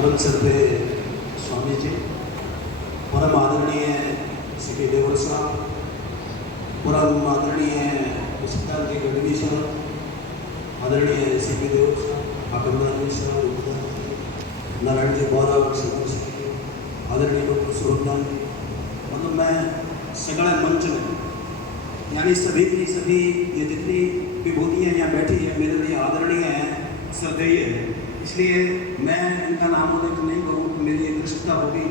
परम श्रद्धेय स्वामी जी, परम आदरणीय श्री देवर साहब, परम आदरणीय पुस्तकाल जी गणवी सर, आदरणीय श्री देवर साहब, आकंदानी सर, नारायण जी गौरव सर, आदरणीय डॉक्टर सुरंदान, मतलब मैं सगड़ा मंच में यानी सभी की सभी ये जितनी विभूतियाँ यहाँ बैठी है मेरे लिए आदरणीय है, श्रद्धेय है, इसलिए मैं इनका नाम उल्लेख नहीं करूँ तो मेरी एक दृष्टता होगी,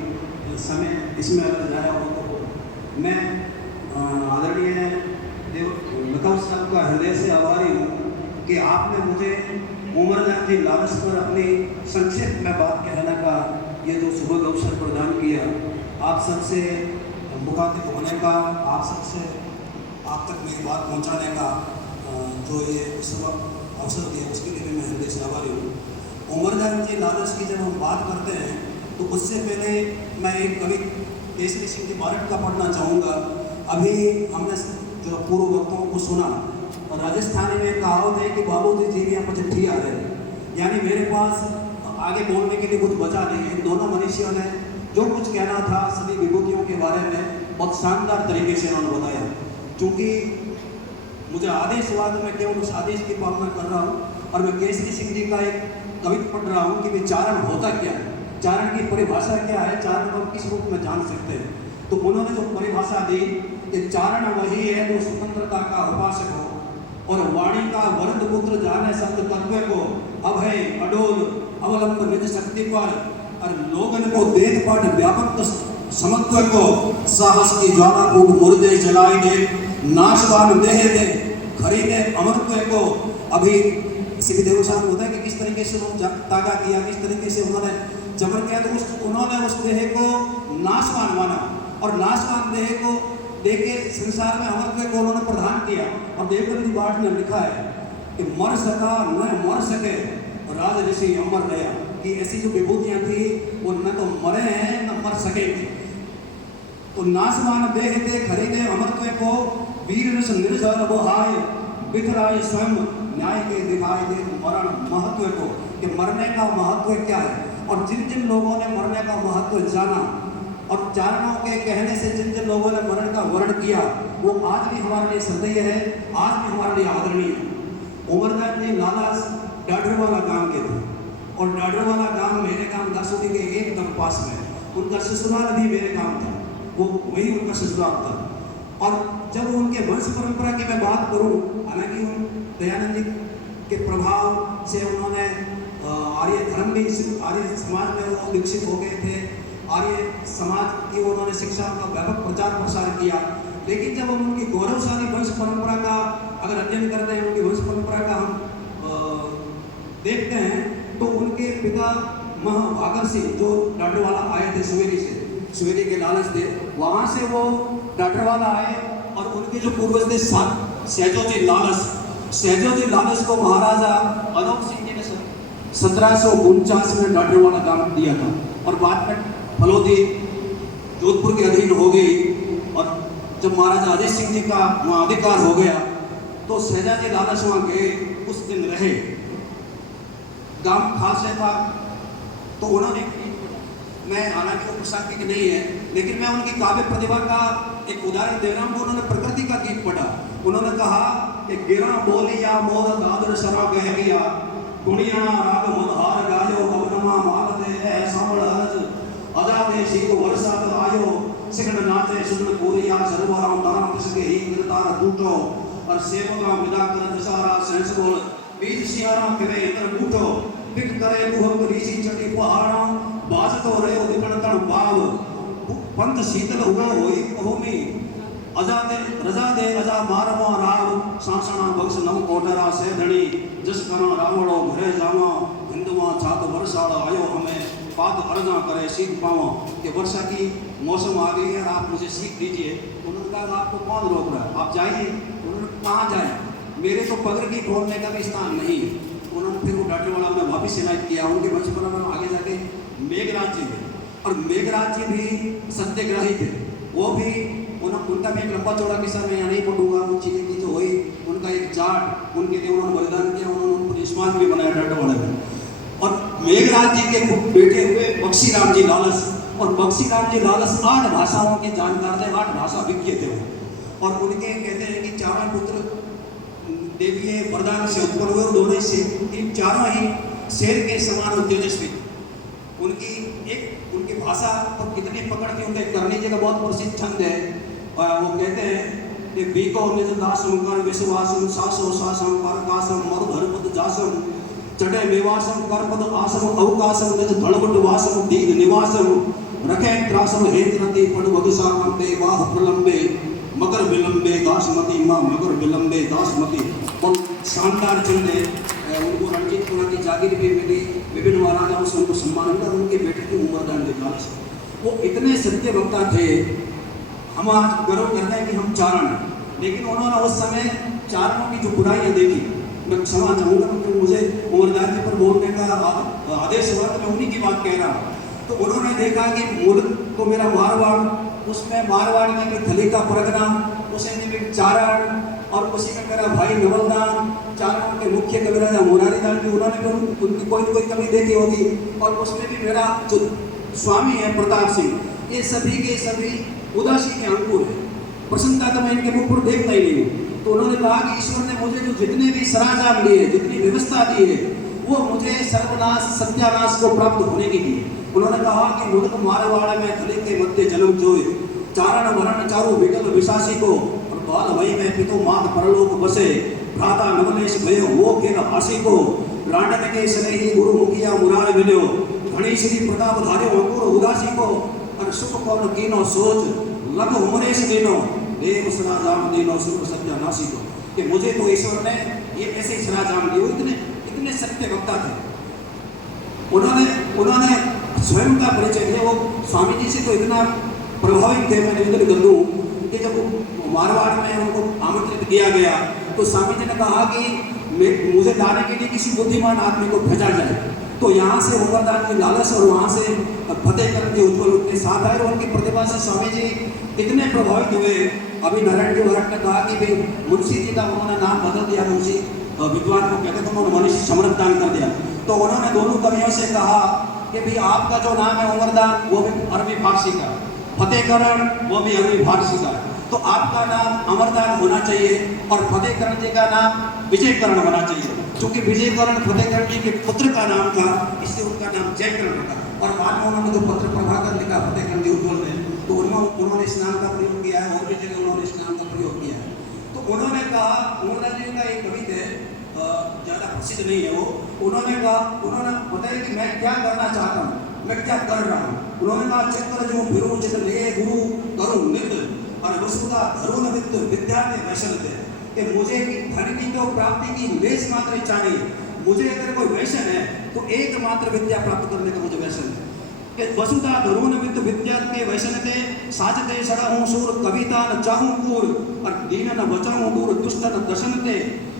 समय इसमें अगर जाया हो तो मैं आदरणीय लखव साहब का हृदय से आभारी हूँ कि आपने मुझे उमरजान की लालच पर अपनी संक्षिप्त में बात कहने का ये जो सुबह अवसर प्रदान किया, आप सबसे मुखातिब होने का, आप सबसे आप तक मेरी बात पहुंचाने का जो ये सबक अवसर दिया उसके लिए भी मैं हृदय से आभारी हूँ। उमरजान जी लालच की जब हम बात करते हैं तो उससे पहले मैं एक कवि केसरी सिंह की बारट का पढ़ना चाहूँगा। अभी हमने जो पूर्व वक्ताओं को सुना, राजस्थानी में कहावत है कि बाबूजी जीवियाँ पचठी आ रहे हैं, यानी मेरे पास आगे बोलने के लिए कुछ बचा नहीं है। दोनों मनुष्यों ने जो कुछ कहना था सभी विभूतियों के बारे में बहुत शानदार तरीके से उन्होंने बताया। चूँकि मुझे आदेश हुआ तो मैं केवल उस आदेश की पालना कर रहा हूँ और मैं केसरी सिंह जी का एक कविता पढ़ रहा हूँ कि विचारण होता क्या है, चारण की परिभाषा क्या है, चारण को किस रूप में जान सकते हैं। तो उन्होंने जो परिभाषा दी कि चारण वही है जो स्वतंत्रता का उपासक हो और वाणी का वरद पुत्र जाने संत तत्व को, अभय अडोल अवलंब निज शक्ति पर और लोगन को देख पाठ व्यापक समत्व को, साहस की ज्वाला कूट मुर्दे जलाए दे, नाशवान देह दे खरीदे अमरत्व को। अभी श्री देव साहब होता है कि किस तरीके से उन्होंने तागा किया, किस तरीके से उन्होंने जबर किया, तो उन्होंने उस देह को नाशवान माना और नाशवान देह को देके संसार में अमरत्व को उन्होंने प्रदान किया। और देवबंदी पाठ ने लिखा है कि मर सका न मर सके राज ऋषि अमर रहा, कि ऐसी जो विभूतियां थी वो न तो मरे हैं न मर सकेंगे। तो नाशवान देह दे खरीदे अमरत्व को, वीर रस निर्जर बोहाय बिखराए स्वयं न्याय के दिखाई दे मरण महत्व को, कि मरने का महत्व क्या है। और जिन जिन लोगों ने मरने का महत्व जाना और चारणों के कहने से जिन जिन लोगों ने मरण का वर्ण किया वो आज भी हमारे लिए श्रद्धेय है, आज भी हमारे लिए आदरणीय है। उमरजान जी लालास डाडरवाला गांव के थे और डाडरवाला गांव मेरे गांव दासोदी के एकदम पास में, उनका ससुराल भी मेरे गांव था, वो वही उनका ससुराल था। और जब उनके वंश परंपरा की मैं बात करूं, हालांकि उन दयानंद जी के प्रभाव से उन्होंने आर्य धर्म भी, आर्य समाज में वो विकसित हो गए थे, आर्य समाज की उन्होंने शिक्षा का व्यापक प्रचार प्रसार किया। लेकिन जब हम उनकी गौरवशाली वंश परंपरा का अगर अध्ययन करते हैं, उनकी वंश परंपरा का हम देखते हैं तो उनके पिता महाभागर सिंह जो डाडरवाला आए थे सुवेरी से, सुवेरी के लालच थे, वहाँ से वो डाडरवाला आए और उनके जो पूर्वज थे सहजोजी लालच, सहजोजी लालच को महाराजा अनोख सिंह जी ने 1749 में डाडरवाला गांव दिया था और बाद में फलोदी जोधपुर के अधीन हो गई। और जब महाराजा अजय सिंह जी का वहाँ अधिकार हो गया तो सहजाजी लालच वहाँ गए, कुछ दिन रहे, गांव खास है था। तो उन्होंने, मैं हालांकि वो प्रशासनिक नहीं है लेकिन मैं उनकी काव्य प्रतिभा का एक उदाहरण दे रहा हूँ। उन्होंने प्रकृति का गीत पढ़ा, उन्होंने कहा कि गिरा बोलिया मोर दादर शरा बह गया, गुणिया राग मधार गायो अवनमा मालते है सांवड़ अरज अजाते शीत वर्षा आयो, सिकड़ नाचे सुन कोरिया सर्वराम तारा किसके ही गिरतार टूटो और सेवका विदा कर दसारा सहस बोल बीज सियारा करे इंद्र बूटो, पिक करे मुहक ऋषि चटी पहाड़ा, बाज तो रहे दिपण तण भाव, पंथ शीतल हुआ होई भूमि, अजा दे अजा मारवा राव, सासणा बक्स नव कोटरा से धनी, जस करण रावणो घरे जावा, हिंदुआ छात वर्षाल आयो हमें, पात अर्जा करे सीख पाओ, कि वर्षा की मौसम आ गई है आप मुझे सीख दीजिए। उन्होंने कहा आपको कौन रोक रहा है, आप जाइए। उन्होंने कहाँ जाए, मेरे तो पगड़ की खोलने का भी स्थान नहीं है। उन्होंने फिर वो डाडरवाला में वापिस इलाज किया। उनके वंश परंपरा में आगे जाके मेघराज जी थे और मेघराज जी भी सत्याग्रही थे, वो भी उनका भी एक लंबा चौड़ा किस्सा मैं यहाँ नहीं पढ़ूंगा। उन चीज़ें की जो हुई, उनका एक जाट उनके लिए उन्होंने बलिदान किया, उन्होंने स्मारक भी बनाया डाडरवाला में। और मेघराज दयाल जी के बेटे हुए बख्शी राम जी लालस, और बख्शी राम जी लालस 8 भाषाओं के जानकार थे, 8 भाषा विज्ञ थे वो। और उनके कहते हैं कि चारों पुत्र देवीय वरदान से उत्पन्न हुए, दोनों से इन चारों ही शेर के समान और तेजस्वी। उनकी भाषा पर कितनी पकड़ थी, उनके करनी जी का बहुत प्रसिद्ध छंद है। वो कहते हैं कि बीको निज दासम कर विश्वासम सासो सासम परकासम मरुधरपद जासम चटे निवासम करपद आसम अवकाशम निज धड़वट वासम दीन निवासम रखे त्रासम हेत्रति पड़ वगसा कंबे वाह प्रलंबे मकर विलंबे दासमती मां मकर विलंबे दासमती। और शानदार छंद है। उनको रणजीत पुरा की जागीर भी मिली, विभिन्न महाराजाओं से उनको सम्मान मिला। उनके बेटे थे उमरदान जी लालस, वो इतने सत्य वक्ता थे। हम आज गर्व करते हैं कि हम चारण, लेकिन उन्होंने उस समय चारणों की जो बुराइयां देखी, मैं क्षमा चाहूँगा क्योंकि मुझे उमरदान जी पर बोलने का आदेश हुआ, तो मैं उन्हीं की बात कह रहा हूँ। तो उन्होंने देखा कि मुल्क तो मेरा मारवाड़, उसमें मारवाड़ में भी थली का परगना, उसी में भी चारण, और उसी में मेरा भाई नवलदान, चारणों के मुख्य कवि राजा मुरारीदान भी, उन्होंने भी उनकी कोई न कोई कमी देखी होगी। और उसमें भी मेरा जो स्वामी है प्रताप सिंह, ये सभी के सभी उदासी के अंकुर है। प्रसन्नता तो मैं इनके मुख पर देखता ही नहीं हूँ। तो उन्होंने कहा कि ईश्वर ने मुझे जो जितने भी सराजाम लिए, जितनी व्यवस्था दी है, वो मुझे सर्वनाश सत्यानाश को प्राप्त होने की दी। उन्होंने कहा कि मुल्क मारवाड़ में थले के मध्य जन्म जोए, चारण वरण चारु विकल विशासी को, और बाल वही में पितो मात परलोक बसे, भ्राता नवलेश भयो वो के हासी को, रांडन के स्नेही गुरु मुखिया मुरार मिलो, घनी श्री प्रताप धार्यो अंकुर उदासी को, और सुख कौन कीनो सोच लग उमरेश देनो देव सराजाम देनो सुख सत्यानाशी को। कि मुझे तो ईश्वर ने ये ऐसे ही सराजाम दिए। इतने सत्य वक्ता थे। उन्होंने स्वयं का परिचय दिया। वो स्वामी जी से तो इतना प्रभावित थे, मैं निवेदन कर दूं कि जब मारवाड़ में उनको आमंत्रित किया गया, तो स्वामी जी ने कहा कि मुझे लाने के लिए किसी बुद्धिमान आदमी को भेजा जाए। तो यहाँ से उमरदान की लालस और वहाँ से फतेहगढ़ के उज्ज्वल उनके साथ आए, और उनकी प्रतिभा से स्वामी जी इतने प्रभावित हुए। अभी नारायण जी महाराज ने कहा कि भाई मुंशी जी का उन्होंने नाम बदल दिया, मुंशी विद्वान को कहते तो उन्होंने मनुष्य समर्थ दान कर दिया। तो उन्होंने दोनों कवियों से कहा कि भाई आपका जो नाम है उमरदान, वो भी अरबी फारसी का, फतेहकरण वो भी अरबी फारसी का, तो आपका नाम अमरदान होना चाहिए, और फतेहकरण जी का नाम विजयकरण होना चाहिए। क्योंकि विजयकरण फतेहकरण जी के पुत्र का नाम था, इसलिए उनका नाम जयकरण रखा। और बाद में उन्होंने जो पत्र प्रभाकर लिखा फतेहकरण जी उज्ज्वल ने, तो उन्होंने इस नाम का प्रयोग किया है, और भी जगह उन्होंने इस नाम का प्रयोग किया है। तो उन्होंने कहा, उमरदान जी का एक कवि थे, ज़्यादा प्रसिद्ध नहीं है वो, उन्होंने बताया कि मैं क्या करना चाहता हूँ, मैं क्या कर रहा हूँ। उन्होंने कहा चक्कर जो फिरू चित ले गुरु करूँ नित्य, और वसुधा धरुण वित्त विद्या ने वैसल थे। कि मुझे धन की तो प्राप्ति की लेस मात्र इच्छा नहीं है। मुझे अगर कोई वैसन है तो एकमात्र विद्या प्राप्त करने का मुझे वैसन है। कि वसुधा धरुण वित्त विद्या के वैसन थे, साजते सड़ा हूँ सूर कविता न चाहूँ पूर, और दीन न बचाऊँ दूर दुष्ट न दर्शन थे,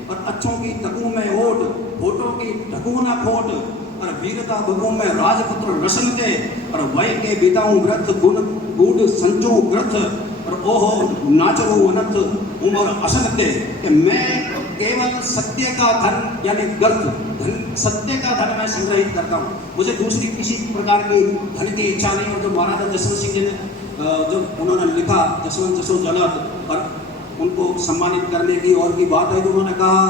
और अच्छों की तकू में ओट फोटो की ढकू न खोट, और वीरता बगों में राजपुत्र रसन थे, और वय के बिताऊँ ग्रथ गुण गूढ़ संचो ग्रथ, और ओहो नाचो अनंत उमर असन थे। कि मैं केवल सत्य का धन यानी ग्रथ धन, सत्य का धन मैं संग्रहित करता हूँ। मुझे दूसरी किसी प्रकार की धन की इच्छा नहीं। और जो महाराजा जसवंत सिंह जी ने जब उन्होंने लिखा जसवंत जसो जलद, और उनको सम्मानित करने की और की बात है, तो उन्होंने कहा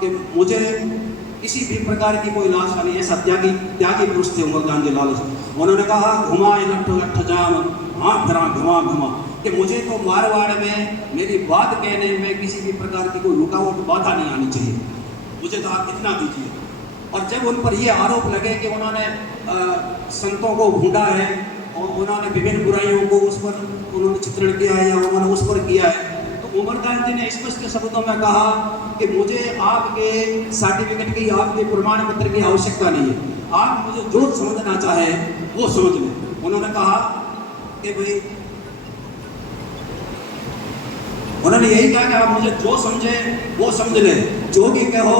कि मुझे किसी भी प्रकार की कोई लालसा नहीं। ऐसा त्यागी पुरुष थे उमरदान जी लालस। उन्होंने कहा घुमाए लठ लठ जाम हाँ फिरा घुमा घुमा, कि मुझे तो मारवाड़ में मेरी बात कहने में किसी भी प्रकार की कोई रुकावट बाधा नहीं आनी चाहिए, मुझे तो आप इतना दीजिए। और जब उन पर ये आरोप लगे कि उन्होंने संतों को भूंडा है, और उन्होंने विभिन्न बुराइयों को उस पर उन्होंने चित्रण किया है, या उन्होंने उस पर किया है, तो उमरदान जी ने स्पष्ट शब्दों में कहा कि मुझे आपके सर्टिफिकेट की, आपके प्रमाण पत्र की आवश्यकता नहीं है। आप मुझे जो समझना चाहे वो समझ लें। उन्होंने कहा कि भाई, उन्होंने यही कहा कि आप मुझे जो समझे वो समझ ले। जोगी कहो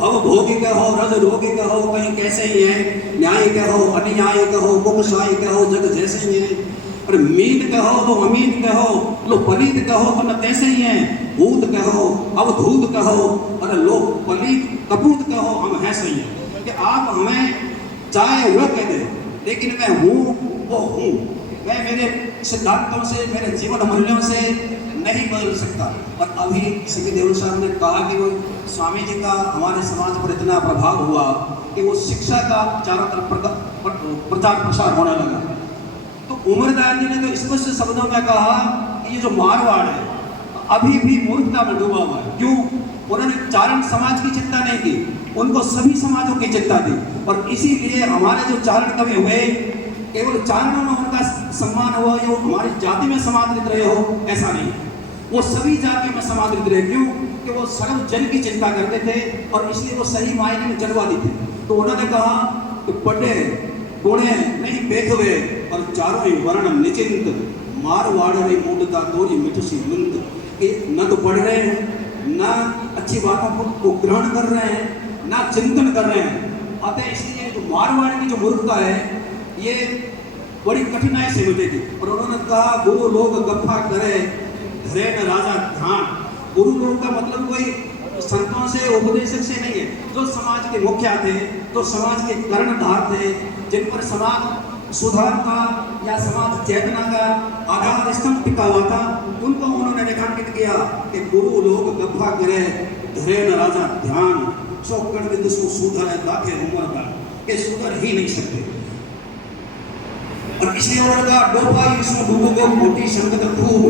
भव भोगी कहो रज रोगी कहो, कहीं कैसे ही है, न्याय कहो अन्याय कहो कुकसाई कहो जग जैसे ही है, और मीत कहो तो अमीत कहो, लो पलीत कहो तो न तैसे ही है, भूत कहो अवधूत कहो, और लो पलीत कपूत कहो हम है सही है। कि आप हमें चाहे वो कह दे, लेकिन मैं हूँ वो हूँ। मैं मेरे सिद्धांतों से, मेरे जीवन मूल्यों से नहीं बदल सकता। और अभी सी देवल साहब ने कहा कि वो स्वामी जी का हमारे समाज पर इतना प्रभाव हुआ कि वो शिक्षा का चारों तरफ प्रचार प्रसार होने लगा। तो उमरदास जी ने तो स्पष्ट शब्दों में कहा कि ये जो मारवाड़ है अभी भी मूर्खता में डूबा हुआ है। क्यों? उन्होंने चारण समाज की चिंता नहीं की, उनको सभी समाजों की चिंता थी। और इसीलिए हमारे जो चारण कवि हुए, केवल चारणों में उनका सम्मान हुआ, ये हमारी जाति में समादृत रहे हो ऐसा नहीं, वो सभी जातियों में समादृत रहे। क्यों? कि वो सर्व जन की चिंता करते थे और इसलिए वो सही मायने में जनवादी थे। तो उन्होंने कहा कि पढ़े गुणे नहीं बेखवे और चारों ही वर्ण निचिंत, मारवाड़ रे मूढ़ता तोरी मिठसी मुंत। कि न तो पढ़ रहे हैं, ना अच्छी बातों को ग्रहण कर रहे हैं, ना चिंतन कर रहे हैं। अतः इसलिए जो मारवाड़ की जो मूर्खता है ये बड़ी कठिनाई से मिटेगी। और उन्होंने कहा गुरु लोग गप्पा करे घरे में राजा ध्यान। गुरु लोग का मतलब कोई संतों से उपदेशक से नहीं है, जो समाज के मुखिया थे, जो समाज के कर्णधार थे, जिन पर समाज सुधार का या समाज चेतना का आधार स्तंभ टिका हुआ था, उनको उन्होंने रेखांकित किया कि गुरु लोग गप्पा करे घरे में राजा ध्यान। सो कण विद सो सुधर दाखे उमर का, के सुधर ही नहीं सकते। और इसलिए उन्होंने कहा डोपा इसमें डूबो को मोटी संगत खूब,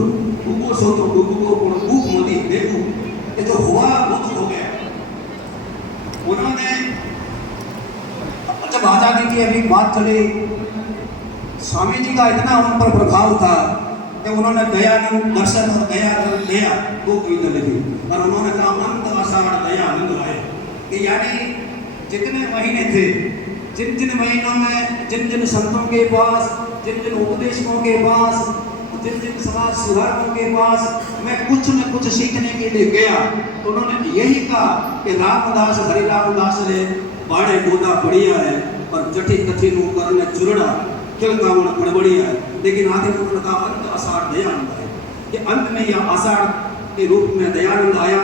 डूबो सो तो डूबो को खूब मोदी देखो। ये तो हुआ वो तो हो गया। उन्होंने जब आजादी की अभी बात चली, स्वामी जी का इतना उन पर प्रभाव था कि उन्होंने दयानंद दर्शन और दया दो कविता लिखी। और उन्होंने कहा अंत आषाढ़ दयानंद आए, कि यानी जितने महीने थे, जिन जिन महीनों में जिन जिन संतों के पास, जिन जिन उपदेशकों के पास, जिन जिन समाज सुधारकों के पास मैं कुछ न कुछ सीखने के लिए गया, तो उन्होंने यही कहा कि रामदास हरि रामदास रे बाड़े गोदा बढ़िया है और जठी कथी नु करने चुरड़ा किल कावण बड़बड़िया है। लेकिन आखिर में उन्होंने कहा अंत आषाढ़ दयानंद है, कि अंत में यह आषाढ़ के रूप में दयानंद आया।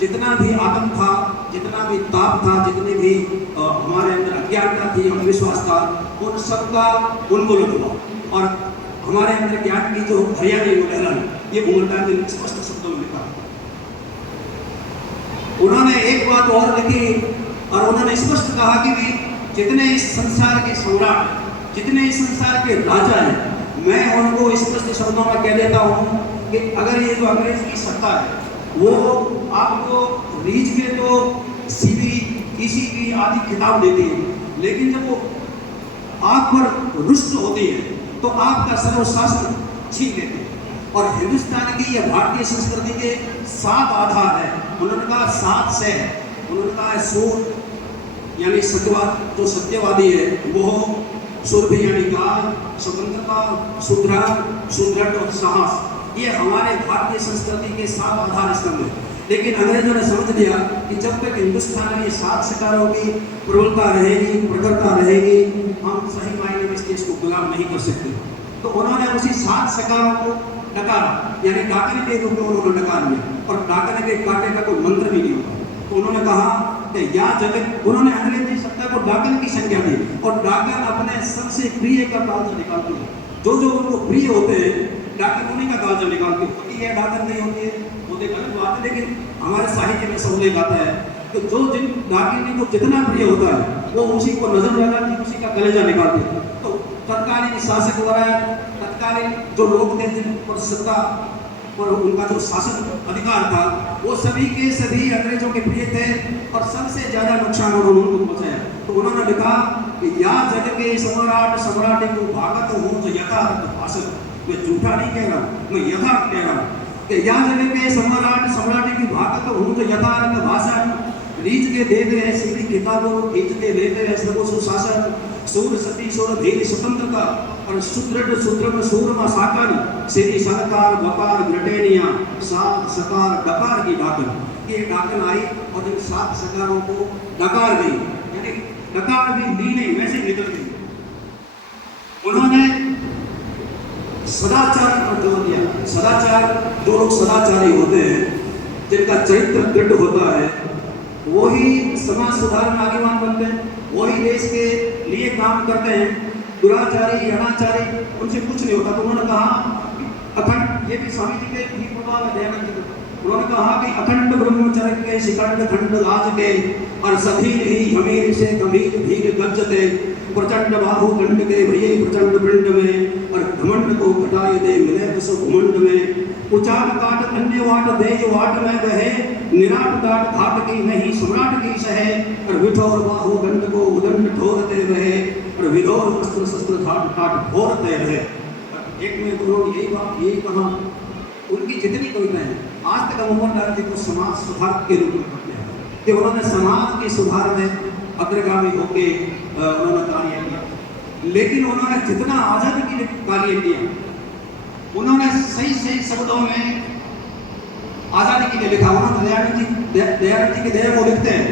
जितना भी आतंक था, जितना भी ताप था, जितनी भी हमारे अंदर अज्ञानता थी, अंधविश्वास था, उन सबका उन्मूलन हुआ। और हमारे अंदर ज्ञान की जो हरियाली लहराई, ये उमरदास जी ने स्पष्ट शब्दों में लिखा। उन्होंने एक बात और लिखी और उन्होंने स्पष्ट कहा कि भी जितने इस संसार के सम्राट, जितने इस संसार के राजा हैं, मैं उनको स्पष्ट शब्दों में कह देता हूँ कि अगर ये जो अंग्रेज की सत्ता है वो आपको रीझ के तो सीधी किसी भी आदि खिताब देती है, लेकिन जब वो आप पर रुष्ट होती है तो आपका सर्वशासन छीन लेते हैं। और हिंदुस्तान की या भारतीय संस्कृति के 7 आधार है। उन्होंने कहा 7 से है। उन्होंने कहा सूर यानी सत्यवाद, जो सत्यवादी है वो सुरभि यानी काल, स्वतंत्रता, सुदृढ़ और साहस, ये हमारे भारतीय संस्कृति के 7 आधार स्तंभ है। लेकिन अंग्रेजों ने समझ लिया कि जब तक हिंदुस्तान में 7 शिकारों की प्रबलता रहेगी, प्रखरता रहेगी, हम सही मायने में इस देश को गुलाम नहीं कर सकते। तो उन्होंने उसी 7 शिकारों को डकारा, यानी डाकने के रूप में उन्होंने डकार लिया। और डाकने के काटे का कोई मंत्र भी नहीं होता। तो उन्होंने कहा कि या जगत, उन्होंने अंग्रेजी सत्ता को डाकन की संज्ञा दी और डाकन अपने सबसे प्रिय का कालजा निकालते हैं। जो जो उनको प्रिय होते हैं डाकन उन्हीं का कालजा निकालते होती है, डाकन नहीं होती है, वो तो गलत बात है। लेकिन हमारे साहित्य में सब उल्लेख आता है कि जो जिन डाकिनी को जितना प्रिय होता है वो उसी को नजर लगाती, उसी का कलेजा निकालते। तो तत्कालीन शासक द्वारा, तत्कालीन जो लोग थे जिन पर सत्ता और उनका जो शासन अधिकार था, वो सभी के सभी अंग्रेजों के प्रिय थे और सबसे ज्यादा नुकसान उन्होंने उनको पहुंचाया। तो उन्होंने लिखा कि या जग के सम्राट सम्राट को भागत हूँ जो यथार्थ भाषण, मैं झूठा नहीं कह रहा, मैं यथार्थ कह रहा हूँ कि या जग के सम्राट सम्राट की भागत हूँ जो यथार्थ भाषण, रीझ के देते हैं सीधी किताबों, खींचते लेते हैं सबको सुशासन, सूर सती सूर धीर स्वतंत्रता और सुदृढ़ सूरमा साकन, श्री सरकार वकार ब्रिटेनिया, 7 सकार डकार की डाकन। ये डाकन आई और इन 7 सकारों को डकार गई, यानी डकार भी ली नहीं, वैसे निकल गई। उन्होंने सदाचार पर जोर दिया। सदाचार, जो लोग सदाचारी होते हैं, जिनका चरित्र दृढ़ होता है, वही समाज सुधार में आगे बनते हैं, वही देश के लिए काम करते हैं, दुराचारी अनाचारी, उनसे कुछ नहीं होता। तो उन्होंने कहा अखंड, ये भी स्वामी जी के भी प्रभाव है, दयानंद जी का। उन्होंने कहा कि अखंड ब्रह्मचर्य के शिखंड खंड लाज के, और सभी ही हमीर से गंभीर भीग गजते, प्रचंड बाहु दंड के भये प्रचंड पिंड में, और घमंड को घटाए दे मिले बस घुमंड में। उचाट काट अन्य वाट देज वाट में बहे, निराट काट घाट की नहीं सम्राट की सहे, और विठोर बाहु दंड को उदंड ठोरते रहे, और विधोर अस्त्र शस्त्र घाट काट भोरते रहे। एक में तो लोग यही कहा, उनकी जितनी कविताएं हैं आज तक अमरनाथ जी को समाज सुधार के रूप में पढ़ते हैं कि उन्होंने समाज के सुधार में अग्रगामी होके उन्होंने कार्य किया। लेकिन उन्होंने जितना आजादी के लिए कार्य किया, उन्होंने सही सही शब्दों में आजादी के लिए लिखा। उन्होंने दयानंद जी के देह को लिखते हैं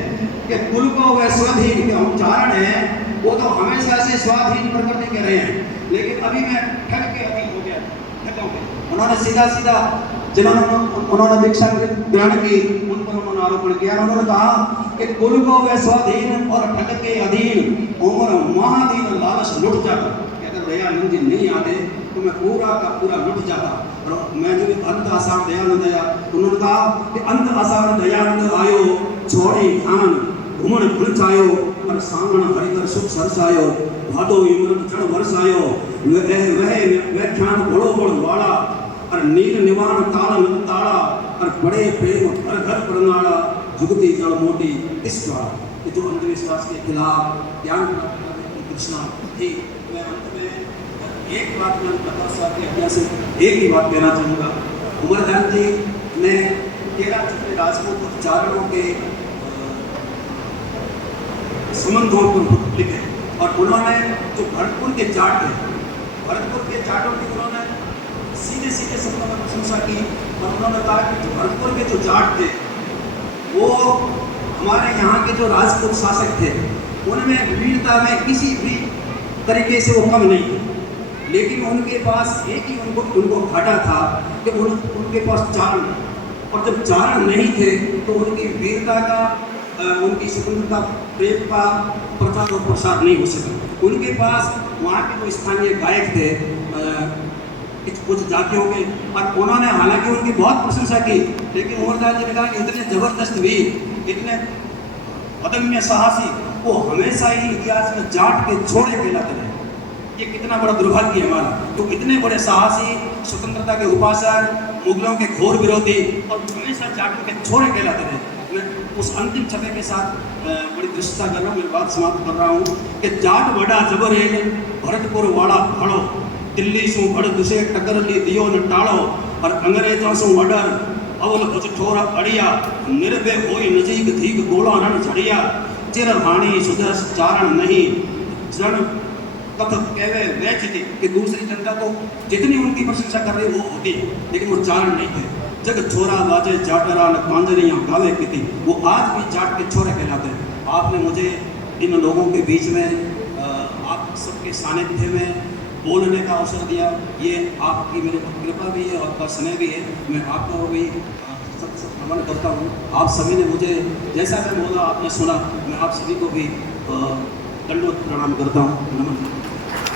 कि कुल को वह स्वाधीन के हम चारण हैं, वो तो हमेशा से स्वाधीन प्रकृति के रहे हैं, लेकिन अभी मैं ठग के अधीन हो गया, ठग हो गया। उन्होंने सीधा सीधा जिन्होंने दीक्षा ग्रहण की उन पर उन्होंने आरोपण किया। उन्होंने कहा कि कुल को वह स्वाधीन और ठग के अधीन, उम्र महादीन लालच लुट जाता। अगर दयानंद जी नहीं आते तो मैं पूरा का पूरा लुट जाता। और मैं जो अंत आसार दयानंद आया, उन्होंने कहा कि अंत आसार दयानंद आयो, छोड़े ध्यान घुमन भुलचायो, और सांगण हरिकर सुख सरसायो, भादो इमरत जड़ वर्षायो, वह व्याख्यान घोड़ो घोड़ वाला, और नील निवाण ताल ताड़ा, और बड़े प्रेम घर घर प्रणाड़ा, जुगती जड़ मोटी इस द्वारा। कि जो अंधविश्वास के खिलाफ ज्ञान प्राप्त करने की कृष्णा थी। मैं अंत में एक बात मैं प्रकाश साहब की आज्ञा से एक ही बात कहना चाहूँगा। उमरदान जी ने 13 छुट्टे राजपूत उच्चारणों के संबंधों पर लिखे, और उन्होंने जो भरतपुर के जाट थे, भरतपुर के जाटों की उन्होंने सीधे सीधे शब्दों में प्रशंसा की। और उन्होंने कहा कि जो भरतपुर के जो जाट थे, वो हमारे यहाँ के जो राजपूत शासक थे, उनमें वीरता में किसी भी तरीके से वो कम नहीं थे। लेकिन उनके पास एक ही उनको घाटा था कि उनके पास चारण, और जब चारण नहीं थे तो उनकी वीरता का, उनकी स्वतंत्रता प्रेम का प्रचार और प्रसार नहीं हो सका। उनके पास वहाँ के जो स्थानीय गायक थे कुछ जातियों के, और उन्होंने हालांकि उनकी बहुत प्रशंसा की, लेकिन उमरदास जी ने कहा कि इतने जबरदस्त वीर, इतने अदम्य साहसी, वो हमेशा ही इतिहास में जाट के छोड़े कहलाते रहे। ये कितना बड़ा दुर्भाग्य है हमारा। तो इतने बड़े साहसी, स्वतंत्रता के उपासक, मुगलों के घोर विरोधी, और हमेशा जाटों के छोड़े कहलाते रहे। मैं उस अंतिम छपे के साथ बड़ी दृष्टता कर रहा हूँ, मेरी बात समाप्त कर रहा हूँ कि जाट बड़ा जबरेल भरतपुर वाला भाड़ो, दिल्ली सु भड़ दुसे टकर ली दियो न टाड़ो, और अंग्रेजों सु वडर अवल भुज ठोर अड़िया, निर्भय होई नजीक धीक गोला रण झड़िया, चिर हानि सुजस चारण नहीं, जन कथ कहवे वैचिति। कि दूसरी जनता तो जितनी उनकी प्रशंसा कर रही वो होती है, लेकिन वो चारण नहीं थे। जग छोरा बाजे जाटरा न कांजरियाँ गावे किति, वो आज भी जाट के छोरे कहलाते हैं। आपने मुझे इन लोगों के बीच में आप सबके सानिध्य में बोलने का अवसर दिया, ये आपकी मेरे पर कृपा भी है और आपका स्नेह भी है। मैं आपको भी सब नमन करता हूँ। आप सभी ने मुझे जैसा मैं बोला आपने सुना, मैं आप सभी को भी दंडवत प्रणाम करता हूँ, नमन।